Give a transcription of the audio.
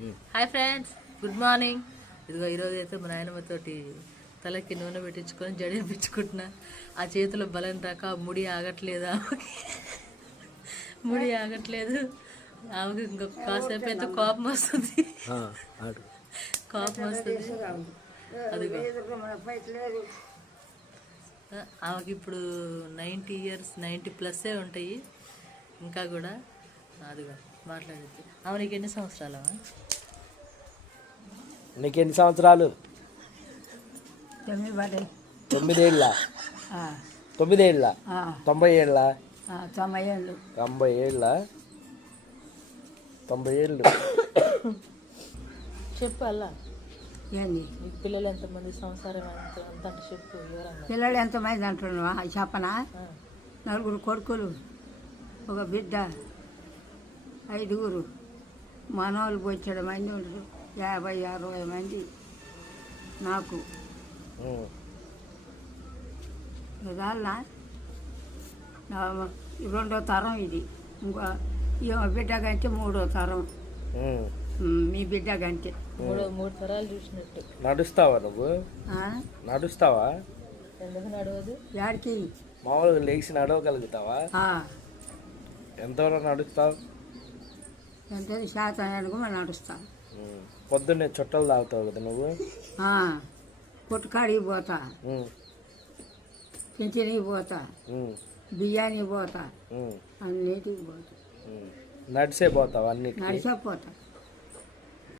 Hi friends, good morning. ఇదిగో ఈరోజు అయితే మా నాయనమ్మతోటి తలకి నూనె పెట్టించుకొని జడేపించుకుంటున్నా. ఆ చేతిలో బలం దాకా ముడి ఆగట్లేదు, ముడి ఆగట్లేదు. ఆమెకి ఇంకొక కాసేపు అయితే కోపం వస్తుంది, కోపం వస్తుంది. అదిగో ఆమెకి ఇప్పుడు 90 ఇయర్స్ 90+ ఉంటాయి ఇంకా కూడా. అదిగో మాట్లాడేది. ఆమె నీకు ఎన్ని సంవత్సరాలు? నీకు ఎన్ని సంవత్సరాలు? 9 9 ఏళ్ళ 9 ఏళ్ళ 90 ఏళ్ళ 90 ఏళ్ళు 90 ఏళ్ళ 90 ఏళ్ళు. చెప్పు అలా. ఏంది నీకు పిల్లలు ఎంతమంది? సంవత్సరం అంత చెప్పు వివరంగా. పిల్లలు ఎంతమంది అంటున్నావా? చెప్పనా? 4 కొడుకులు, ఒక బిడ్డ, 5 మనవాళ్ళు వచ్చాడు మంది ఉండరు. 50-60 మంది నాకు. దాల్లా రెండో తరం ఇది. ఇంకో బిడ్డ కంటే 3వ తరం. మీ బిడ్డ కంటే మూడు తరాలు చూసినట్టు. నడుస్తావా నువ్వు? నడుస్తావా? ఎందుకు నడవదు? యాడికి మామూలుగా లేచి నడవగలుగుతావా? ఎంతవరకు నడుస్తావు? ఎంత శాతం అడుగు మనం నడుస్తాం. పొద్దున్నే చుట్టలు తాగుతావు కదా నువ్వు? పుట్టకాడికి పోతా, పింఛనికి పోతా, బియ్యానికి పోతా, అన్నిటికి పోతా. నడిసే పోతావు? అన్నిటికీ నడిచే పోతా.